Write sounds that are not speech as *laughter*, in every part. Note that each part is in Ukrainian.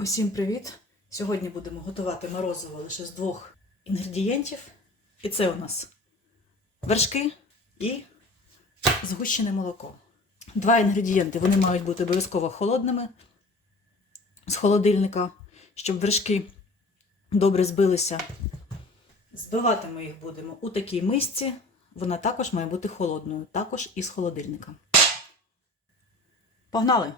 Усім привіт! Сьогодні будемо готувати морозиво лише з двох інгредієнтів. І це у нас вершки і згущене молоко. Два інгредієнти вони мають бути обов'язково холодними з холодильника, щоб вершки добре збилися. Збивати ми їх будемо у такій мисці. Вона також має бути холодною, також із холодильника. Погнали!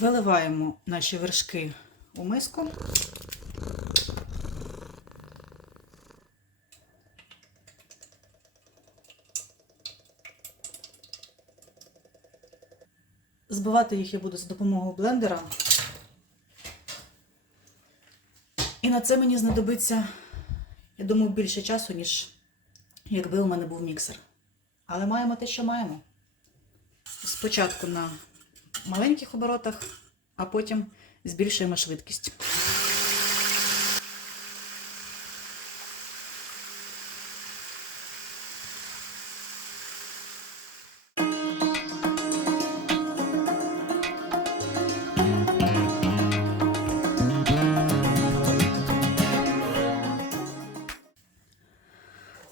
Виливаємо наші вершки у миску. Збивати їх я буду за допомогою блендера. І на це мені знадобиться, я думаю, більше часу, ніж якби у мене був міксер. Але маємо те, що маємо. Спочатку на маленьких оборотах, а потім збільшуємо швидкість.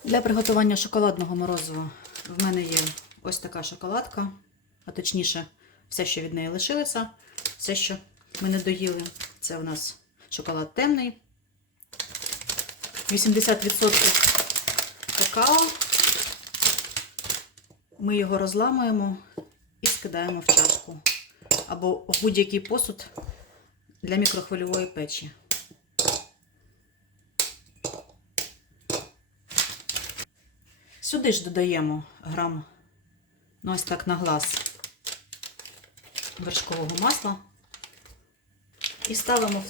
Для приготування шоколадного морозива в мене є ось така шоколадка, а точніше, все, що від неї лишилося, все, що ми не доїли. Це у нас шоколад темний. 80% какао. Ми його розламуємо і скидаємо в чашку. Або в будь-який посуд для мікрохвильової печі. Сюди ж додаємо грам, ну ось так на глаз вершкового масла. І ставимо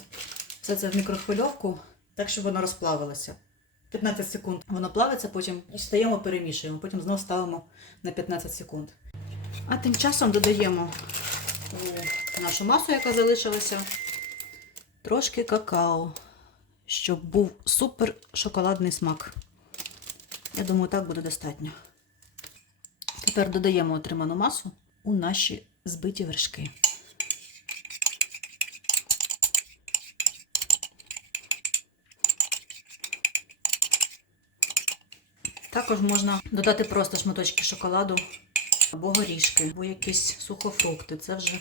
все це в мікрохвильовку, так, щоб воно розплавилося. 15 секунд воно плавиться, потім стаємо, перемішуємо, потім знову ставимо на 15 секунд. А тим часом додаємо у нашу масу, яка залишилася, трошки какао, щоб був супер шоколадний смак. Я думаю, так буде достатньо. Тепер додаємо отриману масу у наші збиті вершки. Також можна додати просто шматочки шоколаду або горішки, або якісь сухофрукти. Це вже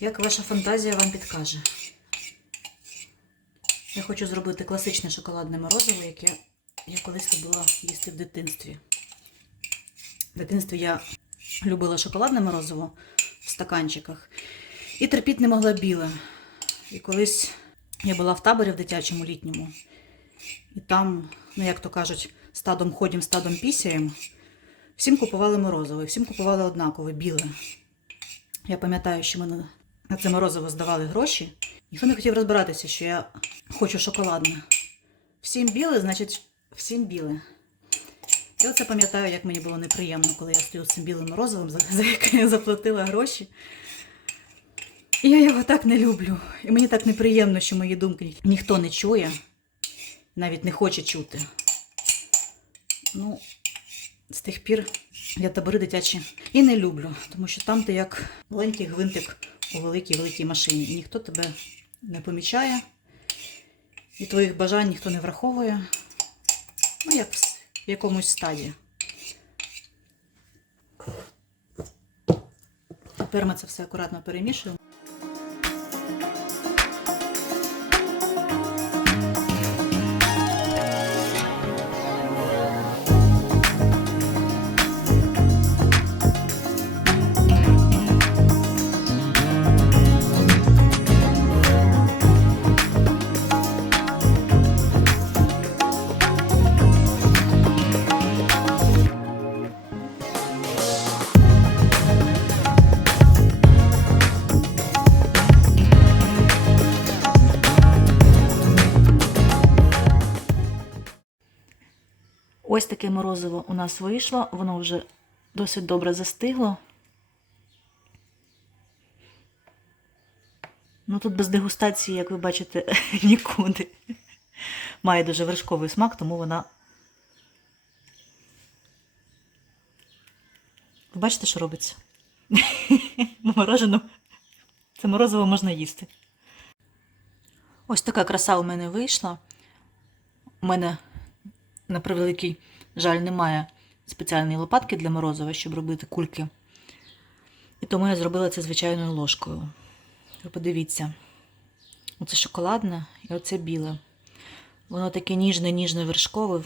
як ваша фантазія вам підкаже. Я хочу зробити класичне шоколадне морозиво, яке я колись любила їсти в дитинстві. В дитинстві я любила шоколадне морозиво в стаканчиках і терпіти не могла біле. І колись я була в таборі в дитячому літньому, і там, ну як то кажуть, стадом ходім, стадом пісяєм. Всім купували морозиво, і всім купували однакове, біле. Я пам'ятаю, що ми на- це морозиво здавали гроші. Ніхто не хотів розбиратися, що я хочу шоколадне. Всім біле, значить, всім біле. Я оце пам'ятаю, як мені було неприємно, коли я стою з цим білим морозивом, за, яке я заплатила гроші. І я його так не люблю. І мені так неприємно, що мої думки ніхто не чує, навіть не хоче чути. Ну, з тих пір я табори дитячі і не люблю, тому що там ти як маленький гвинтик у великій великій машині. І ніхто тебе не помічає, і твоїх бажань ніхто не враховує. Ну, як в в якомусь стаді. Тепер ми це все акуратно перемішуємо. Ось таке морозиво у нас вийшло, воно вже досить добре застигло. Ну тут без дегустації, як ви бачите, *laughs* нікуди. Має дуже вершковий смак, тому вона. Ви бачите, що робиться? *laughs* Морожено Це морозиво можна їсти. Ось така краса у мене вийшла. У мене, на превеликий жаль, немає спеціальної лопатки для морозива, щоб робити кульки. І тому я зробила це звичайною ложкою. Подивіться, оце шоколадне і оце біле. Воно таке ніжне, ніжне вершкове.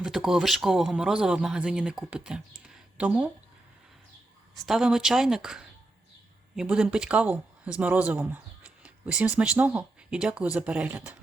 Ви такого вершкового морозива в магазині не купите. Тому ставимо чайник і будемо пити каву з морозивом. Усім смачного і дякую за перегляд.